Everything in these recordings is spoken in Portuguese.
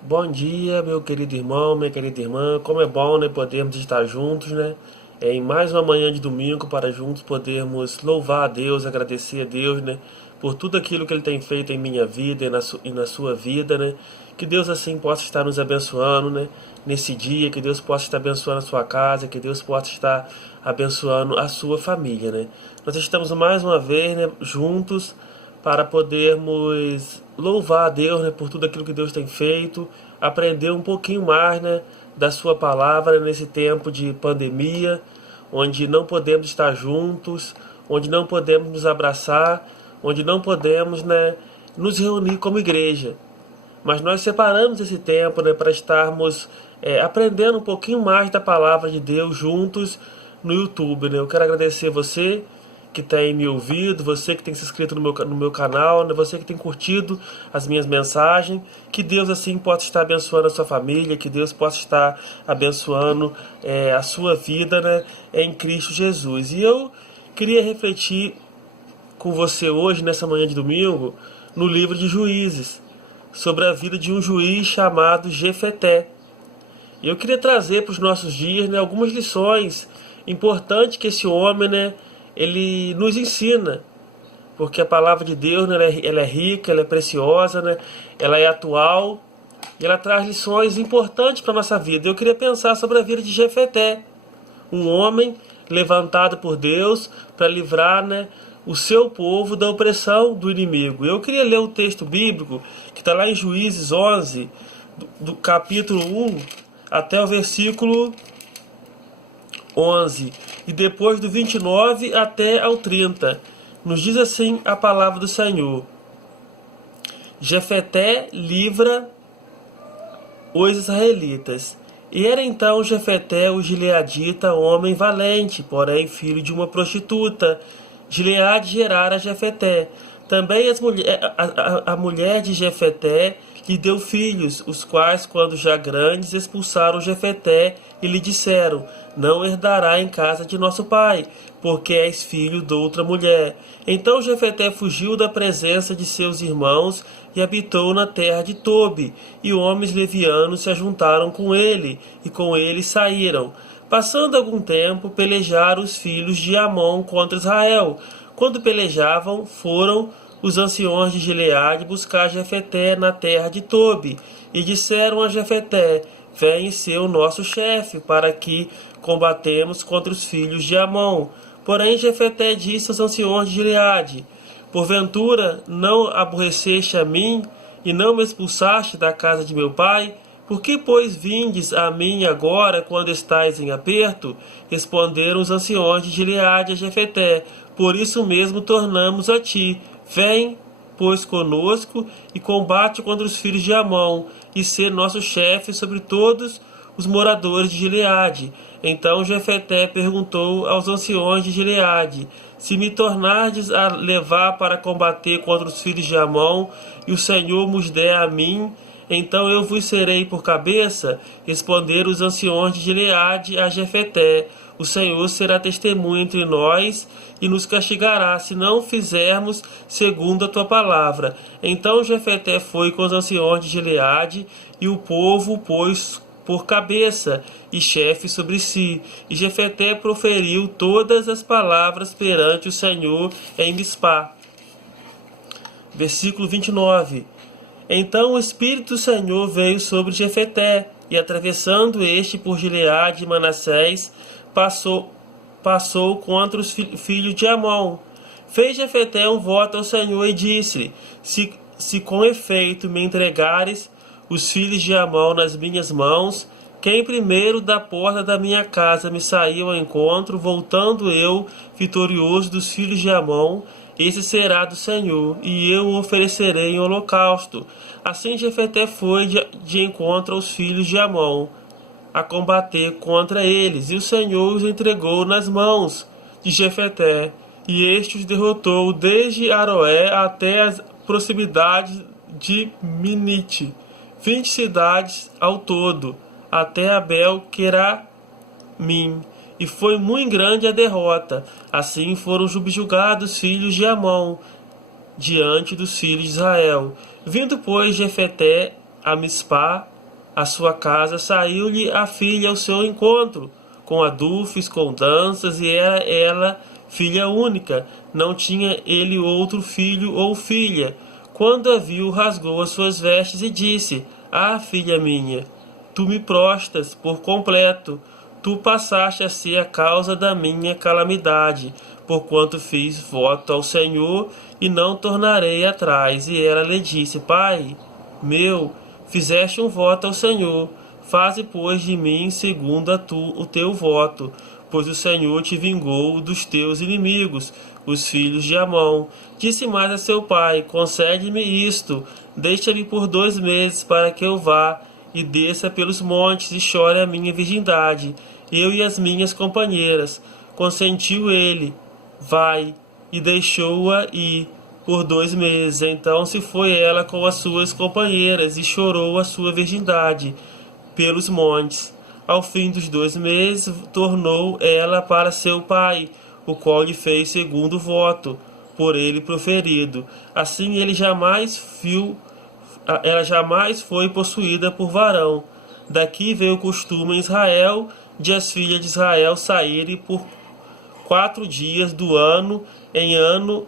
Bom dia, meu querido irmão, minha querida irmã. Como é bom, né, podermos estar juntos, né? Em mais uma manhã de domingo para juntos podermos louvar a Deus, agradecer a Deus, né, por tudo aquilo que Ele tem feito em minha vida e na sua vida, né? Que Deus assim possa estar nos abençoando, né? Nesse dia, que Deus possa estar abençoando a sua casa, que Deus possa estar abençoando a sua família, né? Nós estamos mais uma vez, né, juntos para podermos louvar a Deus, né, por tudo aquilo que Deus tem feito, aprender um pouquinho mais, né, da sua palavra nesse tempo de pandemia, onde não podemos estar juntos, onde não podemos nos abraçar, onde não podemos, né, nos reunir como igreja. Mas nós separamos esse tempo, né, para estarmos aprendendo um pouquinho mais da palavra de Deus juntos no YouTube, né? Eu quero agradecer você que tem me ouvido, você que tem se inscrito no meu canal, né? Você que tem curtido as minhas mensagens. Que Deus assim possa estar abençoando a sua família, que Deus possa estar abençoando a sua vida, né, em Cristo Jesus. E eu queria refletir com você hoje, nessa manhã de domingo, no livro de Juízes, sobre a vida de um juiz chamado Jefeté. E eu queria trazer para os nossos dias, né, algumas lições importantes que esse homem, né, ele nos ensina, porque a palavra de Deus, né, ela é rica, ela é preciosa, né, ela é atual e ela traz lições importantes para a nossa vida. Eu queria pensar sobre a vida de Jefeté, um homem levantado por Deus para livrar, né, o seu povo da opressão do inimigo. Eu queria ler o texto bíblico que está lá em Juízes 11, do capítulo 1 até o versículo 11, e depois do 29 até ao 30. Nos diz assim a palavra do Senhor: Jefeté livra os israelitas. E era então Jefeté o gileadita homem valente, porém filho de uma prostituta. Gileade gerara Jefeté. Também a mulher de Jefeté lhe deu filhos, os quais, quando já grandes, expulsaram Jefeté e lhe disseram: Não herdará em casa de nosso pai, porque és filho de outra mulher. Então Jefeté fugiu da presença de seus irmãos e habitou na terra de Tobi, e homens levianos se ajuntaram com ele, e com ele saíram. Passando algum tempo, pelejaram os filhos de Amon contra Israel. Quando pelejavam, foram os anciões de Gileade buscar Jefeté na terra de Tobi, e disseram a Jefeté: Vem ser o nosso chefe, para que combatemos contra os filhos de Amon. Porém Jefeté disse aos anciões de Gileade: Porventura não aborreceste a mim, e não me expulsaste da casa de meu pai? Por que, pois, vindes a mim agora, quando estais em aperto? Responderam os anciões de Gileade a Jefeté: Por isso mesmo tornamos a ti. Vem, pois, conosco, e combate contra os filhos de Amon, e ser nosso chefe sobre todos os moradores de Gileade. Então Jefeté perguntou aos anciões de Gileade: Se me tornardes a levar para combater contra os filhos de Amon, e o Senhor nos der a mim, então eu vos serei por cabeça? Responderam os anciões de Gileade a Jefeté: O Senhor será testemunha entre nós e nos castigará, se não fizermos segundo a tua palavra. Então Jefeté foi com os anciões de Gileade, e o povo o pôs por cabeça e chefe sobre si. E Jefeté proferiu todas as palavras perante o Senhor em Mispá. Versículo 29. Então o Espírito do Senhor veio sobre Jefeté, e atravessando este por Gileade e Manassés, passou contra os filhos de Amon. Fez Jefeté um voto ao Senhor e disse: Se com efeito me entregares os filhos de Amon nas minhas mãos, quem primeiro da porta da minha casa me saiu ao encontro, voltando eu vitorioso dos filhos de Amon, esse será do Senhor, e eu o oferecerei em holocausto. Assim Jefeté foi de encontro aos filhos de Amon, a combater contra eles, e o Senhor os entregou nas mãos de Jefeté, e este os derrotou desde Aroé até as proximidades de Minite, 20 cidades ao todo, até Abel-Queramim, e foi muito grande a derrota. Assim foram subjugados os filhos de Amon diante dos filhos de Israel. Vindo, pois, Jefeté a Mispá, a sua casa, saiu-lhe a filha ao seu encontro, com adufes, com danças, e era ela filha única, não tinha ele outro filho ou filha. Quando a viu, rasgou as suas vestes e disse: Ah, filha minha, tu me prostas por completo, tu passaste a ser a causa da minha calamidade, porquanto fiz voto ao Senhor e não tornarei atrás. E ela lhe disse: Pai meu, fizeste um voto ao Senhor, faze pois de mim segundo o teu voto, pois o Senhor te vingou dos teus inimigos, os filhos de Amon. Disse mais a seu pai: Concede-me isto, deixa-me por 2 meses para que eu vá e desça pelos montes e chore a minha virgindade, eu e as minhas companheiras. Consentiu ele, vai, e deixou-a ir por 2 meses. Então se foi ela com as suas companheiras e chorou a sua virgindade pelos montes. Ao fim dos 2 meses, tornou ela para seu pai, o qual lhe fez segundo o voto por ele proferido. Assim ela jamais foi possuída por varão. Daqui veio o costume em Israel de as filhas de Israel saírem por 4 dias do ano em ano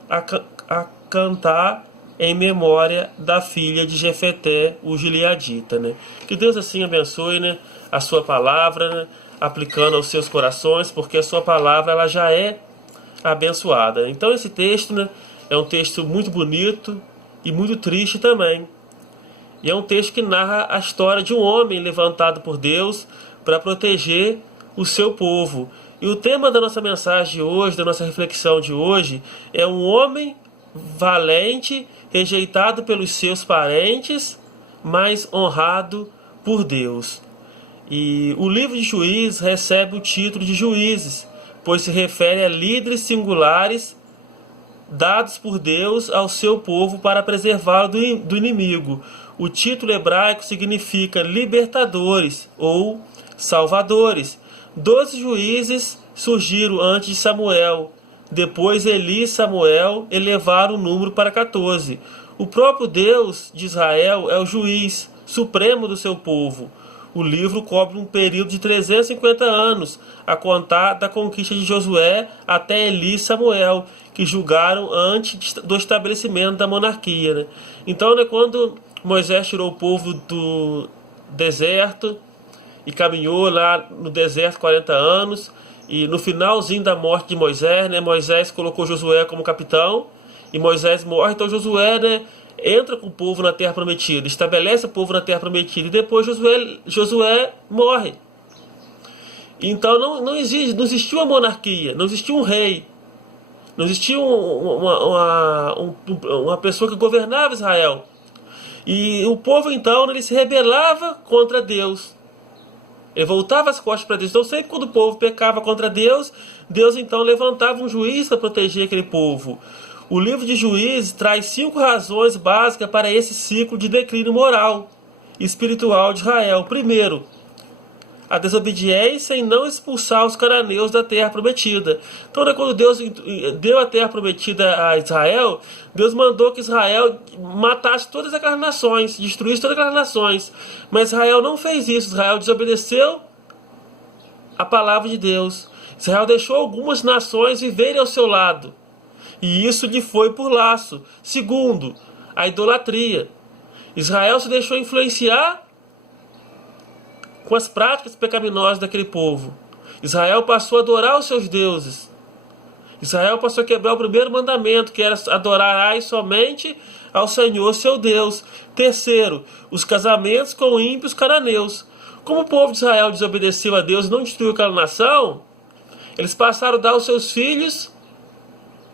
a cantar em memória da filha de Jefeté, o gileadita, né? Que Deus assim abençoe, né, a sua palavra, né, aplicando aos seus corações, porque a sua palavra ela já é abençoada. Então esse texto, né, é um texto muito bonito e muito triste também. E é um texto que narra a história de um homem levantado por Deus para proteger o seu povo. E o tema da nossa mensagem de hoje, da nossa reflexão de hoje, é um homem valente, rejeitado pelos seus parentes, mas honrado por Deus. E o livro de Juízes recebe o título de Juízes, pois se refere a líderes singulares dados por Deus ao seu povo para preservá-lo do inimigo. O título hebraico significa libertadores ou salvadores. 12 juízes surgiram antes de Samuel. Depois Eli e Samuel elevaram o número para 14. O próprio Deus de Israel é o juiz supremo do seu povo. O livro cobre um período de 350 anos, a contar da conquista de Josué até Eli e Samuel, que julgaram antes do estabelecimento da monarquia, né? Então, né, quando Moisés tirou o povo do deserto e caminhou lá no deserto 40 anos, e no finalzinho da morte de Moisés, né, Moisés colocou Josué como capitão, e Moisés morre, então Josué, né, entra com o povo na terra prometida, estabelece o povo na terra prometida, e depois Josué morre. Então não existiu uma monarquia, não existiu um rei, não existia uma pessoa que governava Israel. E o povo então ele se rebelava contra Deus. Ele voltava as costas para Deus. Então sempre quando o povo pecava contra Deus, Deus então levantava um juiz para proteger aquele povo. O livro de Juízes traz 5 razões básicas para esse ciclo de declínio moral e espiritual de Israel. Primeiro, a desobediência em não expulsar os cananeus da terra prometida. Então, quando Deus deu a terra prometida a Israel, Deus mandou que Israel matasse todas aquelas nações, destruísse todas aquelas nações. Mas Israel não fez isso. Israel desobedeceu a palavra de Deus. Israel deixou algumas nações viverem ao seu lado. E isso lhe foi por laço. Segundo, a idolatria. Israel se deixou influenciar com as práticas pecaminosas daquele povo. Israel passou a adorar os seus deuses. Israel passou a quebrar o primeiro mandamento, que era adorarás somente ao Senhor seu Deus. Terceiro, os casamentos com ímpios cananeus. Como o povo de Israel desobedeceu a Deus e não destruiu aquela nação, eles passaram a dar os seus filhos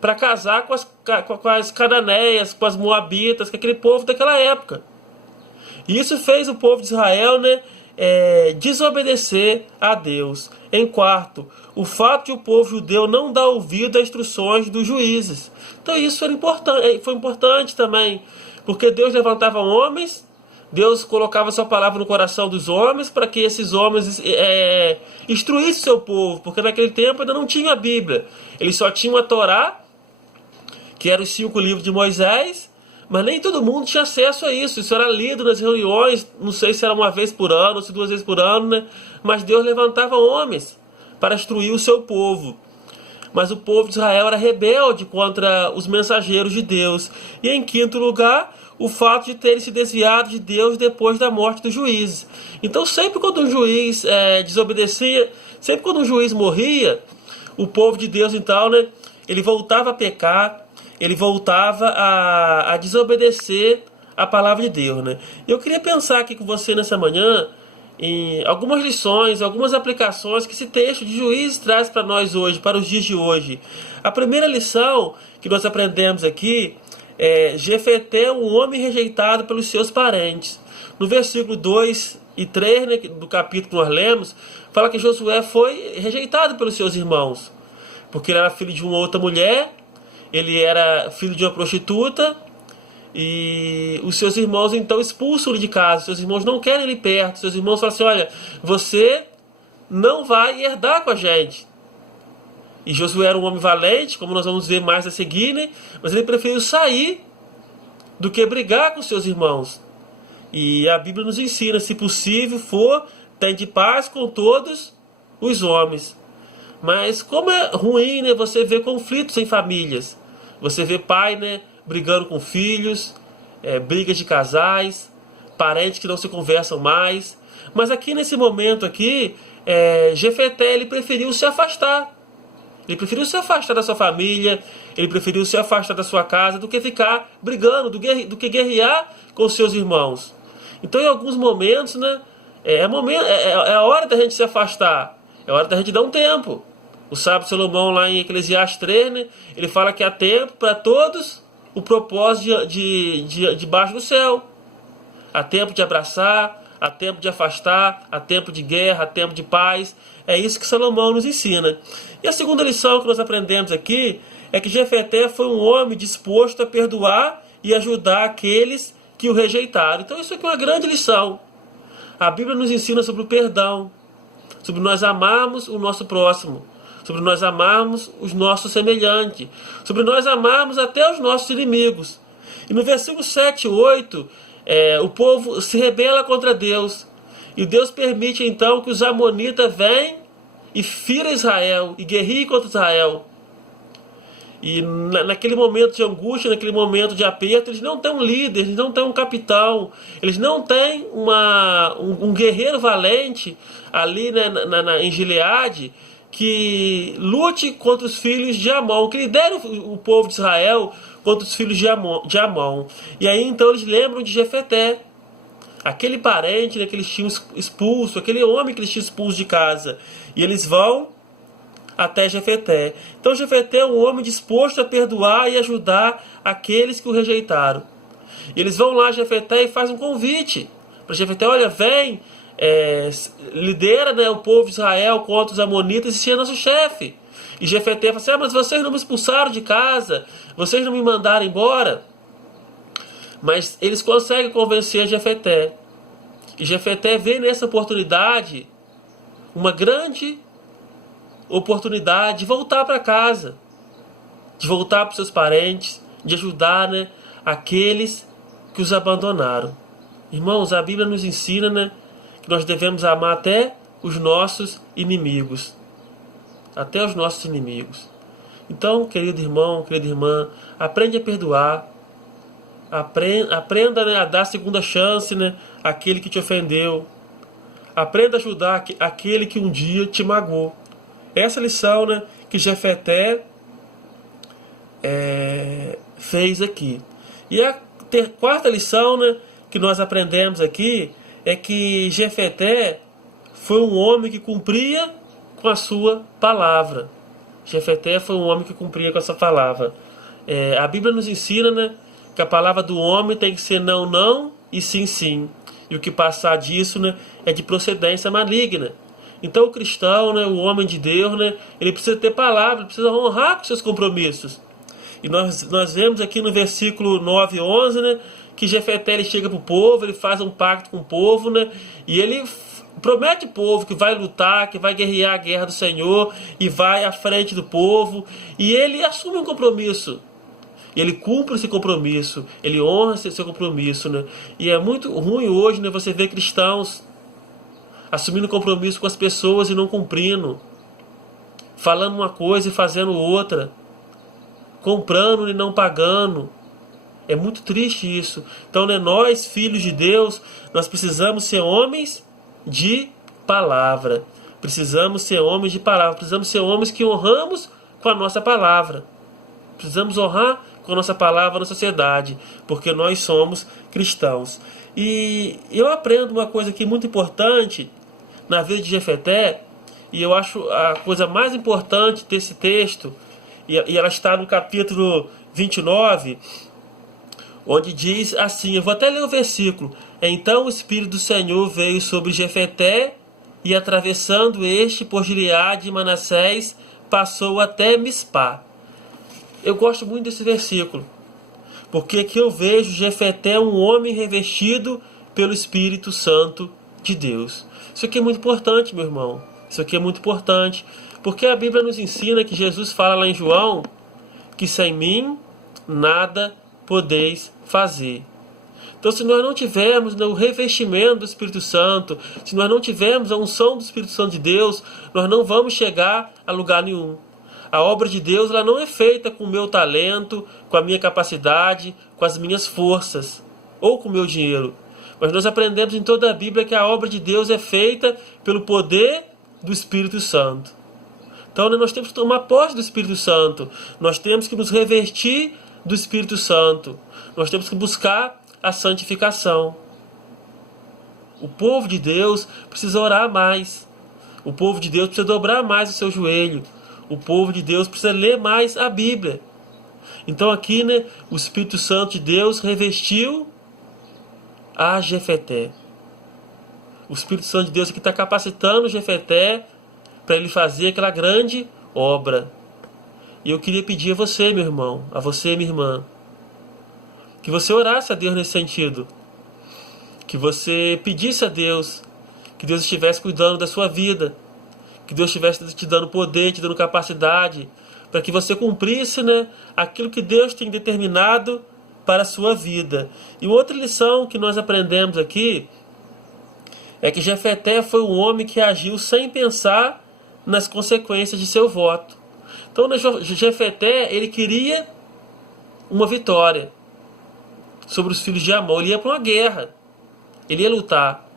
para casar com as cananeias, com as moabitas, com aquele povo daquela época. E isso fez o povo de Israel, né, desobedecer a Deus. Em quarto, o fato de o povo judeu não dar ouvido às instruções dos juízes. Então isso foi importante também, porque Deus levantava homens, Deus colocava sua palavra no coração dos homens para que esses homens instruíssem o seu povo, porque naquele tempo ainda não tinha a Bíblia. Eles só tinham a Torá, que eram os 5 livros de Moisés, Mas nem todo mundo tinha acesso a isso. Isso era lido nas reuniões, não sei se era uma vez por ano, ou se 2 vezes por ano, né? Mas Deus levantava homens para instruir o seu povo. Mas o povo de Israel era rebelde contra os mensageiros de Deus. E em quinto lugar, o fato de terem se desviado de Deus depois da morte dos juízes. Então sempre quando um juiz desobedecia, sempre quando um juiz morria, o povo de Deus então, né, ele voltava a pecar, ele voltava a desobedecer a palavra de Deus, né? Eu queria pensar aqui com você nessa manhã em algumas lições, algumas aplicações que esse texto de Juízes traz para nós hoje, para os dias de hoje. A primeira lição que nós aprendemos aqui é Jefeté, um homem rejeitado pelos seus parentes. No versículo 2 e 3, né, do capítulo que nós lemos, fala que Josué foi rejeitado pelos seus irmãos, porque ele era filho de uma outra mulher, ele era filho de uma prostituta, e os seus irmãos então expulsam-lhe de casa. Seus irmãos não querem ele perto. Seus irmãos falam assim: olha, você não vai herdar com a gente. E Josué era um homem valente, como nós vamos ver mais a seguir, né? Mas ele preferiu sair do que brigar com seus irmãos. E a Bíblia nos ensina: se possível for, tende paz com todos os homens. Mas como é ruim, né, você ver conflitos em famílias. Você vê pai, né, brigando com filhos, brigas de casais, parentes que não se conversam mais. Mas aqui nesse momento aqui, Jefeté, ele preferiu se afastar. Ele preferiu se afastar da sua família, ele preferiu se afastar da sua casa do que ficar brigando, do que guerrear com seus irmãos. Então em alguns momentos, né, é a hora da gente se afastar, é a hora da gente dar um tempo. O sábio Salomão lá em Eclesiastes 3, né, ele fala que há tempo para todos o propósito debaixo do céu. Há tempo de abraçar, há tempo de afastar, há tempo de guerra, há tempo de paz. É isso que Salomão nos ensina. E a segunda lição que nós aprendemos aqui é que Jefeté foi um homem disposto a perdoar e ajudar aqueles que o rejeitaram. Então isso aqui é uma grande lição. A Bíblia nos ensina sobre o perdão, sobre nós amarmos o nosso próximo, sobre nós amarmos os nossos semelhantes, sobre nós amarmos até os nossos inimigos. E no versículo 7 e 8, o povo se rebela contra Deus. E Deus permite então que os amonitas venham e firam Israel, e guerriem contra Israel. E naquele momento de angústia, naquele momento de aperto, eles não têm um líder, eles não têm um capitão, eles não têm um guerreiro valente ali, né, em Gileade, que lute contra os filhos de Amon, que lidere o povo de Israel contra os filhos de Amon. E aí então eles lembram de Jefeté, aquele parente, né, que eles tinham expulso, aquele homem que eles tinham expulso de casa. E eles vão até Jefeté. Então Jefeté é um homem disposto a perdoar e ajudar aqueles que o rejeitaram. E eles vão lá a Jefeté e fazem um convite para Jefeté: olha, vem, lidera, né, o povo de Israel contra os amonitas e seja nosso chefe. E Jefeté fala assim: mas vocês não me expulsaram de casa, vocês não me mandaram embora. Mas eles conseguem convencer Jefeté. E Jefeté vê nessa oportunidade uma grande oportunidade de voltar para casa, de voltar para os seus parentes, de ajudar, né, aqueles que os abandonaram. Irmãos, a Bíblia nos ensina, né, que nós devemos amar até os nossos inimigos. Até os nossos inimigos. Então, querido irmão, querida irmã, aprende a perdoar. Aprenda, né, a dar segunda chance, né, àquele que te ofendeu. Aprenda a ajudar aquele que um dia te magoou. Essa lição, né, que Jefeté fez aqui. E a quarta lição, né, que nós aprendemos aqui é que Jefeté foi um homem que cumpria com a sua palavra. Jefeté foi um homem que cumpria com essa palavra. A Bíblia nos ensina, né, que a palavra do homem tem que ser não, não e sim, sim. E o que passar disso, né, é de procedência maligna. Então o cristão, né, o homem de Deus, né, ele precisa ter palavra, ele precisa honrar com seus compromissos. E nós vemos aqui no versículo 9 e 11, né, que Jefeté ele chega para o povo, ele faz um pacto com o povo, né, e ele promete ao povo que vai lutar, que vai guerrear a guerra do Senhor, e vai à frente do povo, e ele assume um compromisso. Ele cumpre esse compromisso, ele honra esse compromisso, né? E é muito ruim hoje, né, você ver cristãos assumindo compromisso com as pessoas e não cumprindo, falando uma coisa e fazendo outra, comprando e não pagando. É muito triste isso. Então, né, nós, filhos de Deus, nós precisamos ser homens de palavra. Precisamos ser homens de palavra. Precisamos ser homens que honramos com a nossa palavra. Precisamos honrar com a nossa palavra na sociedade, porque nós somos cristãos. E eu aprendo uma coisa aqui muito importante na vida de Jefeté, e eu acho a coisa mais importante desse texto, e ela está no capítulo 29, onde diz assim, eu vou até ler o versículo: então o Espírito do Senhor veio sobre Jefeté, e atravessando este por Gileade e Manassés, passou até Mispá. Eu gosto muito desse versículo, porque aqui eu vejo Jefeté um homem revestido pelo Espírito Santo de Deus. Isso aqui é muito importante, meu irmão. Isso aqui é muito importante, porque a Bíblia nos ensina que Jesus fala lá em João que sem mim nada podeis fazer. Então, se nós não tivermos o revestimento do Espírito Santo, se nós não tivermos a unção do Espírito Santo de Deus, nós não vamos chegar a lugar nenhum. A obra de Deus, ela não é feita com o meu talento, com a minha capacidade, com as minhas forças ou com o meu dinheiro. Mas nós aprendemos em toda a Bíblia que a obra de Deus é feita pelo poder do Espírito Santo. Então, nós temos que tomar posse do Espírito Santo. Nós temos que nos revestir do Espírito Santo. Nós temos que buscar a santificação. O povo de Deus precisa orar mais. O povo de Deus precisa dobrar mais o seu joelho. O povo de Deus precisa ler mais a Bíblia. Então aqui, né, o Espírito Santo de Deus revestiu a Jefeté. O Espírito Santo de Deus aqui está capacitando Jefeté para ele fazer aquela grande obra. E eu queria pedir a você, meu irmão, a você, minha irmã, que você orasse a Deus nesse sentido. Que você pedisse a Deus que Deus estivesse cuidando da sua vida, que Deus estivesse te dando poder, te dando capacidade, para que você cumprisse, né, aquilo que Deus tem determinado para a sua vida. E outra lição que nós aprendemos aqui é que Jefeté foi um homem que agiu sem pensar nas consequências de seu voto. Então, Jefeté, ele queria uma vitória sobre os filhos de Amon. Ele ia para uma guerra, ele ia lutar.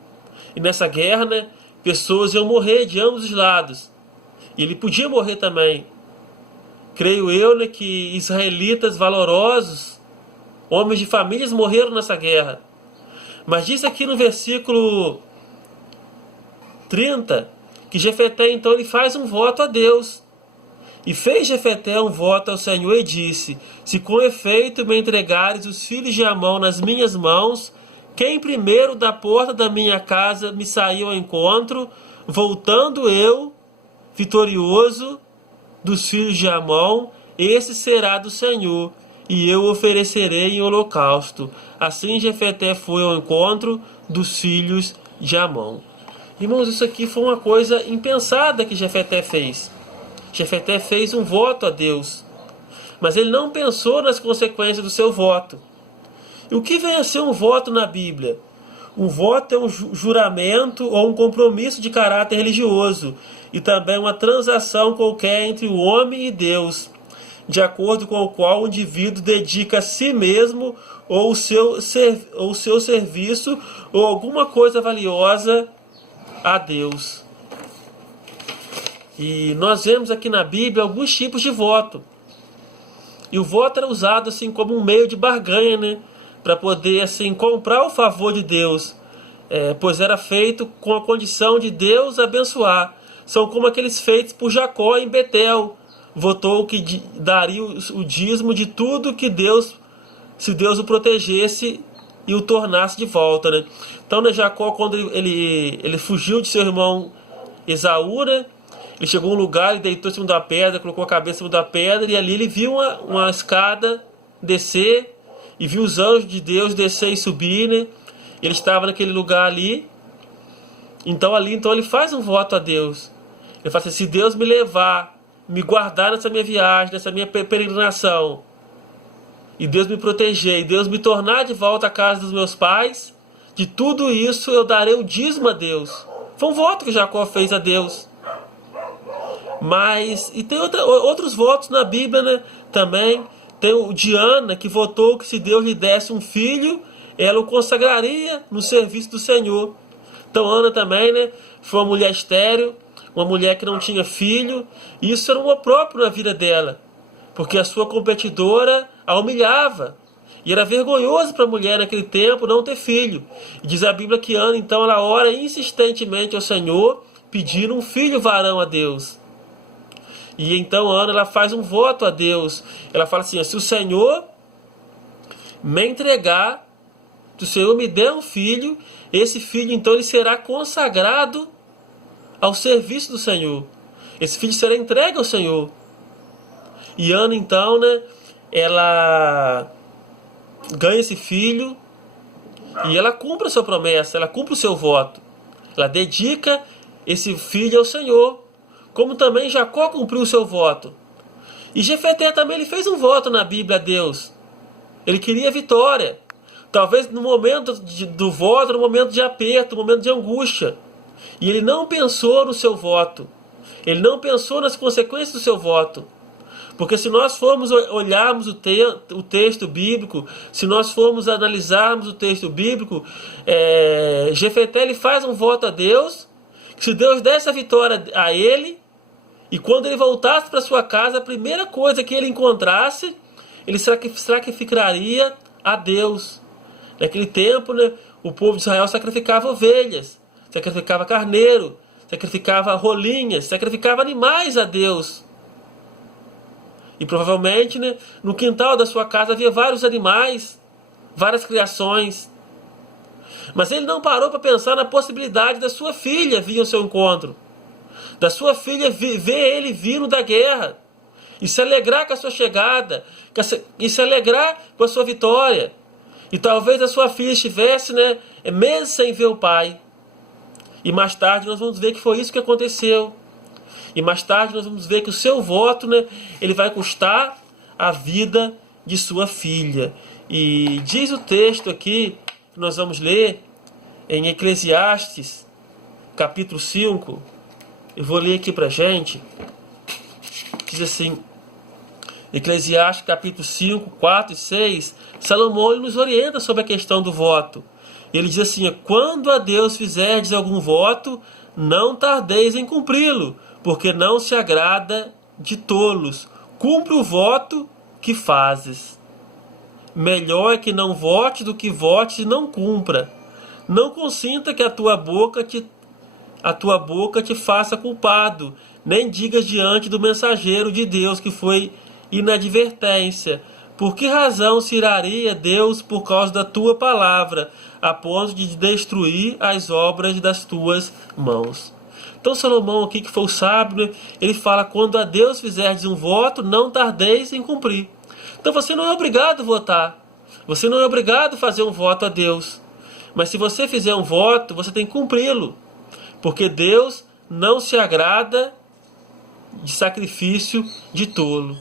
E nessa guerra, né, pessoas iam morrer de ambos os lados. E ele podia morrer também. Creio eu, né, que israelitas valorosos, homens de famílias, morreram nessa guerra. Mas diz aqui no versículo 30 que Jefeté então ele faz um voto a Deus. E fez Jefeté um voto ao Senhor e disse: se com efeito me entregares os filhos de Amon nas minhas mãos, quem primeiro da porta da minha casa me saiu ao encontro, voltando eu, vitorioso, dos filhos de Amon, esse será do Senhor, e eu oferecerei em holocausto. Assim Jefeté foi ao encontro dos filhos de Amon. Irmãos, isso aqui foi uma coisa impensada que Jefeté fez. Jefeté fez um voto a Deus, mas ele não pensou nas consequências do seu voto. E o que vem a ser um voto na Bíblia? Um voto é um juramento ou um compromisso de caráter religioso e também uma transação qualquer entre o homem e Deus, de acordo com o qual o indivíduo dedica a si mesmo ou o seu serviço ou alguma coisa valiosa a Deus. E nós vemos aqui na Bíblia alguns tipos de voto. E o voto era usado assim como um meio de barganha, né? Para poder assim comprar o favor de Deus, pois era feito com a condição de Deus abençoar. São como aqueles feitos por Jacó em Betel. Votou que daria o dízimo de tudo que Deus, se Deus o protegesse e o tornasse de volta, né? Então, né, Jacó, quando ele fugiu de seu irmão Esaú, né? Ele chegou a um lugar, ele deitou em cima da pedra, colocou a cabeça em cima da pedra, e ali ele viu uma escada descer, e viu os anjos de Deus descer e subir, né? Ele estava naquele lugar ali. Então ele faz um voto a Deus. Ele fala assim: se Deus me levar, me guardar nessa minha viagem, nessa minha peregrinação, e Deus me proteger, e Deus me tornar de volta à casa dos meus pais, de tudo isso eu darei o dízimo a Deus. Foi um voto que Jacó fez a Deus. Mas, e tem outros votos na Bíblia, né? Também tem o de Ana, que votou que se Deus lhe desse um filho, ela o consagraria no serviço do Senhor. Então Ana também, né, foi uma mulher estéril, uma mulher que não tinha filho, e isso era um opróbrio na vida dela, porque a sua competidora a humilhava. E era vergonhoso para a mulher naquele tempo não ter filho. E diz a Bíblia que Ana, então, ela ora insistentemente ao Senhor, pedindo um filho varão a Deus. E então Ana, ela faz um voto a Deus. Ela fala assim, se o Senhor me entregar, se o Senhor me der um filho, esse filho então ele será consagrado ao serviço do Senhor. Esse filho será entregue ao Senhor. E Ana então, né, ela ganha esse filho e ela cumpre a sua promessa, ela cumpre o seu voto. Ela dedica esse filho ao Senhor, como também Jacó cumpriu o seu voto. E Jefeté também ele fez um voto na Bíblia a Deus. Ele queria vitória. Talvez no momento do voto, no momento de aperto, no momento de angústia. E ele não pensou no seu voto. Ele não pensou nas consequências do seu voto. Porque se nós formos olharmos o texto bíblico, se nós formos analisarmos o texto bíblico, Jefeté ele faz um voto a Deus, que se Deus desse a vitória a ele, e quando ele voltasse para sua casa, a primeira coisa que ele encontrasse, ele sacrificaria a Deus. Naquele tempo, né, o povo de Israel sacrificava ovelhas, sacrificava carneiro, sacrificava rolinhas, sacrificava animais a Deus. E provavelmente, né, no quintal da sua casa havia vários animais, várias criações. Mas ele não parou para pensar na possibilidade da sua filha vir ao seu encontro. Da sua filha ver ele vindo da guerra. E se alegrar com a sua chegada. E se alegrar com a sua vitória. E talvez a sua filha estivesse, né, meses sem ver o pai. E mais tarde nós vamos ver que foi isso que aconteceu. E mais tarde nós vamos ver que o seu voto, né, ele vai custar a vida de sua filha. E diz o texto aqui, que nós vamos ler, em Eclesiastes, capítulo 5. Eu vou ler aqui pra gente. Diz assim, Eclesiastes, capítulo 5, 4 e 6. Salomão ele nos orienta sobre a questão do voto. Ele diz assim, quando a Deus fizerdes algum voto, não tardeis em cumpri-lo, porque não se agrada de tolos. Cumpre o voto que fazes. Melhor é que não vote do que vote e não cumpra. Não consinta que a tua boca te faça culpado, nem digas diante do mensageiro de Deus que foi inadvertência. Por que razão se iraria Deus por causa da tua palavra, a ponto de destruir as obras das tuas mãos? Então Salomão aqui, que foi o sábio, ele fala, quando a Deus fizerdes um voto, não tardeis em cumprir. Então você não é obrigado a votar. Você não é obrigado a fazer um voto a Deus. Mas se você fizer um voto, você tem que cumpri-lo. Porque Deus não se agrada de sacrifício de tolo.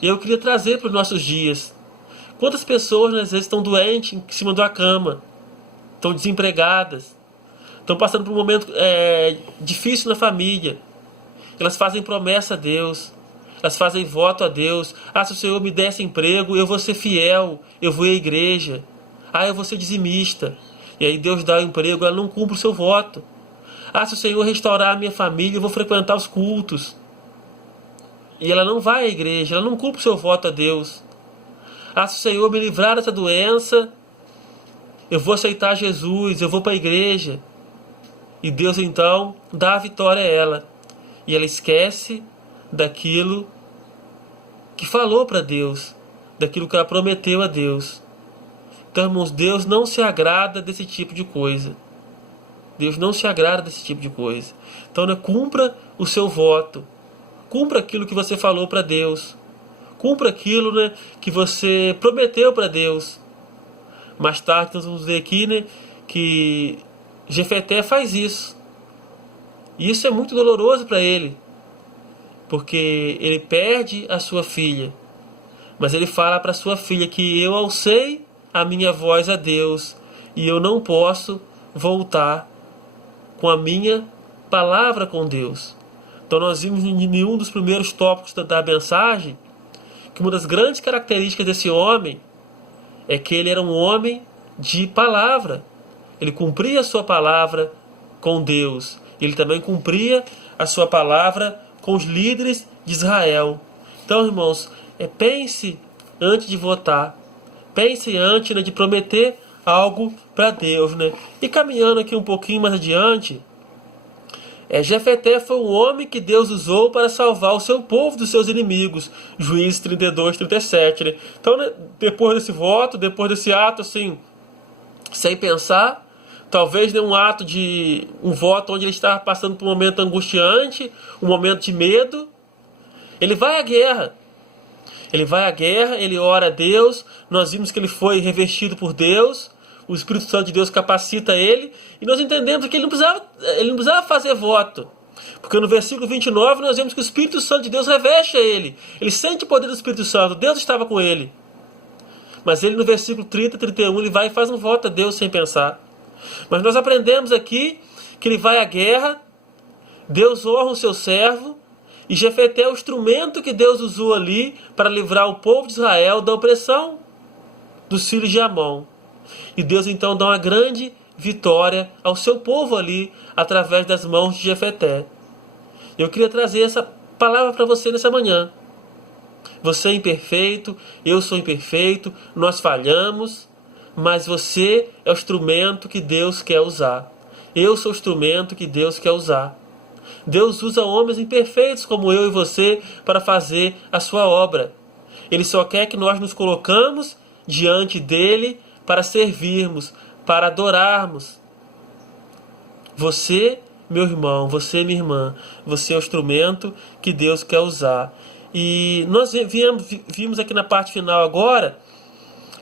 E eu queria trazer para os nossos dias. Quantas pessoas, né, às vezes estão doentes em cima da cama, estão desempregadas, estão passando por um momento difícil na família. Elas fazem promessa a Deus, elas fazem voto a Deus. Se o Senhor me desse emprego, eu vou ser fiel, eu vou à igreja. Eu vou ser dizimista. E aí Deus dá o emprego, ela não cumpre o seu voto. Se o Senhor restaurar a minha família, eu vou frequentar os cultos. E ela não vai à igreja, ela não cumpre o seu voto a Deus. Se o Senhor me livrar dessa doença, eu vou aceitar Jesus, eu vou para a igreja. E Deus então dá a vitória a ela. E ela esquece daquilo que falou para Deus, daquilo que ela prometeu a Deus. Então, irmãos, Deus não se agrada desse tipo de coisa. Deus não se agrada desse tipo de coisa. Então, né, cumpra o seu voto. Cumpra aquilo que você falou para Deus. Cumpra aquilo, né, que você prometeu para Deus. Mais tarde nós vamos ver aqui, né, que Jefeté faz isso. E isso é muito doloroso para ele. Porque ele perde a sua filha. Mas ele fala para sua filha que eu alcei a minha voz a Deus e eu não posso voltar com a minha palavra com Deus. Então nós vimos em um dos primeiros tópicos da mensagem que uma das grandes características desse homem é que ele era um homem de palavra. Ele cumpria a sua palavra com Deus. Ele também cumpria a sua palavra com os líderes de Israel. Então, irmãos, pense antes de votar. Pense antes, né, de prometer algo para Deus, né? E caminhando aqui um pouquinho mais adiante, Jefeté foi um homem que Deus usou para salvar o seu povo dos seus inimigos. Juízes 32, 37. Né? Então, né, depois desse voto, depois desse ato, assim, sem pensar, talvez um voto onde ele estava passando por um momento angustiante, um momento de medo, ele vai à guerra. Ele vai à guerra, ele ora a Deus. Nós vimos que ele foi revestido por Deus. O Espírito Santo de Deus capacita ele. E nós entendemos que ele não precisava fazer voto. Porque no versículo 29 nós vemos que o Espírito Santo de Deus reveste a ele. Ele sente o poder do Espírito Santo. Deus estava com ele. Mas ele no versículo 30, 31, ele vai e faz um voto a Deus sem pensar. Mas nós aprendemos aqui que ele vai à guerra. Deus honra o seu servo. E Jefeté é o instrumento que Deus usou ali para livrar o povo de Israel da opressão dos filhos de Amon. E Deus então dá uma grande vitória ao seu povo ali, através das mãos de Jefeté. Eu queria trazer essa palavra para você nessa manhã. Você é imperfeito, eu sou imperfeito, nós falhamos, mas você é o instrumento que Deus quer usar. Eu sou o instrumento que Deus quer usar. Deus usa homens imperfeitos como eu e você para fazer a sua obra. Ele só quer que nós nos colocamos diante dele para servirmos, para adorarmos. Você, meu irmão, você, minha irmã, você é o instrumento que Deus quer usar. E nós vimos aqui na parte final agora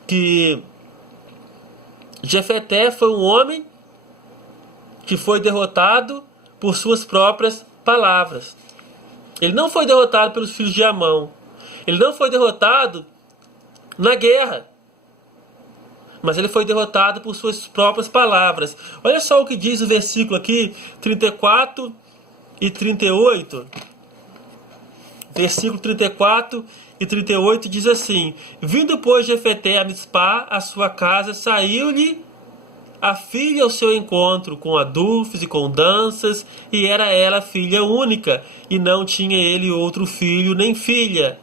que Jefeté foi um homem que foi derrotado por suas próprias palavras. Ele não foi derrotado pelos filhos de Amon. Ele não foi derrotado na guerra. Mas ele foi derrotado por suas próprias palavras. Olha só o que diz o versículo aqui, 34 e 38. Versículo 34 e 38 diz assim: Vindo, pois, Jefeté a Mispá, a sua casa, saiu-lhe a filha ao seu encontro, com adufes e com danças, e era ela filha única, e não tinha ele outro filho nem filha.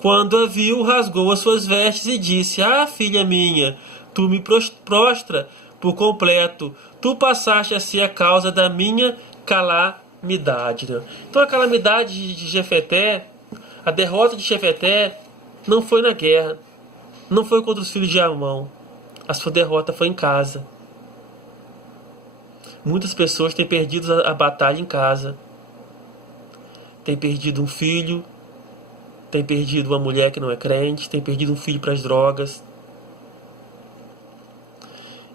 Quando a viu, rasgou as suas vestes e disse: Ah, filha minha, tu me prostra por completo, tu passaste a ser a causa da minha calamidade. Então a calamidade de Jefeté, a derrota de Jefeté, não foi na guerra, não foi contra os filhos de Amon. A sua derrota foi em casa. Muitas pessoas têm perdido a batalha em casa. Têm perdido um filho, têm perdido uma mulher que não é crente, têm perdido um filho para as drogas.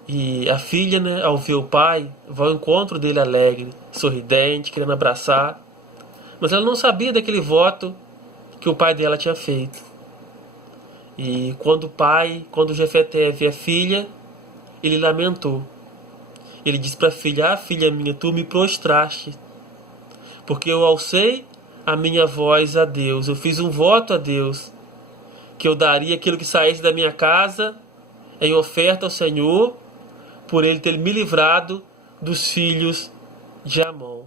E a filha, né, ao ver o pai, vai ao encontro dele alegre, sorridente, querendo abraçar. Mas ela não sabia daquele voto que o pai dela tinha feito. E quando Jefeté vê a filha, ele lamentou. Ele disse para a filha: Ah, filha minha, tu me prostraste, porque eu alcei a minha voz a Deus. Eu fiz um voto a Deus, que eu daria aquilo que saísse da minha casa em oferta ao Senhor, por ele ter me livrado dos filhos de Amon.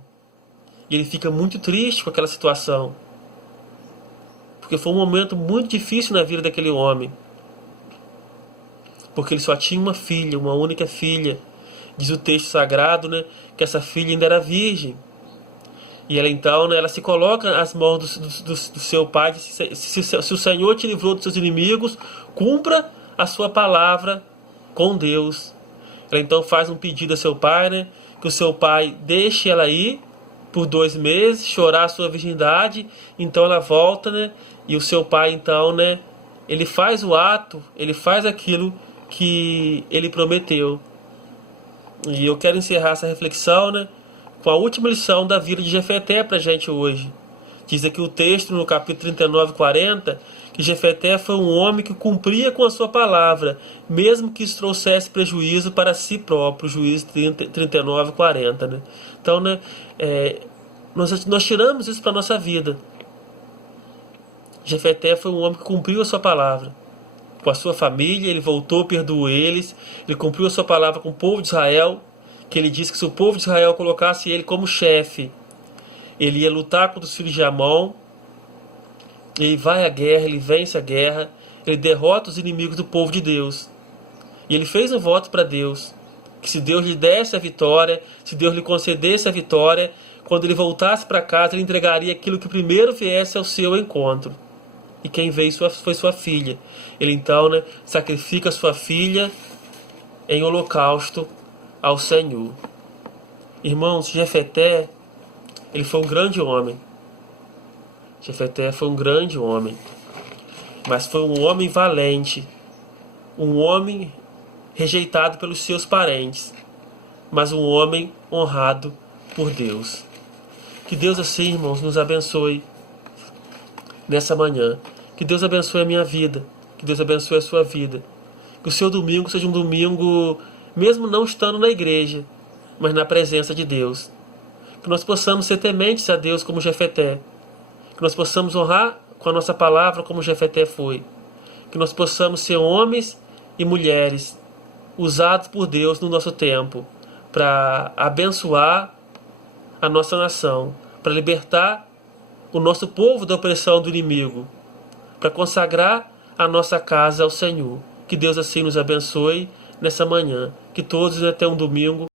E ele fica muito triste com aquela situação, porque foi um momento muito difícil na vida daquele homem. Porque ele só tinha uma filha, uma única filha. Diz o texto sagrado, né, que essa filha ainda era virgem. E ela então, né, ela se coloca às mãos do seu pai. Se o Senhor te livrou dos seus inimigos, cumpra a sua palavra com Deus. Ela então faz um pedido a seu pai, né, que o seu pai deixe ela ir por 2 meses, chorar a sua virgindade. Então ela volta, né, e o seu pai então, né, ele faz o ato, ele faz aquilo que ele prometeu. E eu quero encerrar essa reflexão, né, com a última lição da vida de Jefeté para a gente hoje. Diz aqui o texto, no capítulo 39, 40, que Jefeté foi um homem que cumpria com a sua palavra, mesmo que isso trouxesse prejuízo para si próprio, Juízes 39, 40. Né? Então, né, nós tiramos isso para a nossa vida. Jefeté foi um homem que cumpriu a sua palavra com a sua família, ele voltou, perdoou eles, ele cumpriu a sua palavra com o povo de Israel, que ele disse que se o povo de Israel colocasse ele como chefe, ele ia lutar contra os filhos de Amon, ele vai à guerra, ele vence a guerra, ele derrota os inimigos do povo de Deus. E ele fez um voto para Deus, que se Deus lhe desse a vitória, se Deus lhe concedesse a vitória, quando ele voltasse para casa, ele entregaria aquilo que primeiro viesse ao seu encontro. E quem veio foi sua filha. Ele então, né, sacrifica sua filha em holocausto ao Senhor. Irmãos, Jefeté, ele foi um grande homem. Jefeté foi um grande homem. Mas foi um homem valente. Um homem rejeitado pelos seus parentes. Mas um homem honrado por Deus. Que Deus assim, irmãos, nos abençoe nessa manhã. Que Deus abençoe a minha vida. Que Deus abençoe a sua vida. Que o seu domingo seja um domingo, mesmo não estando na igreja, mas na presença de Deus. Que nós possamos ser tementes a Deus como Jefeté. Que nós possamos honrar com a nossa palavra como Jefeté foi. Que nós possamos ser homens e mulheres usados por Deus no nosso tempo para abençoar a nossa nação, para libertar o nosso povo da opressão do inimigo, para consagrar a nossa casa ao Senhor. Que Deus assim nos abençoe nessa manhã. Que todos tenham um domingo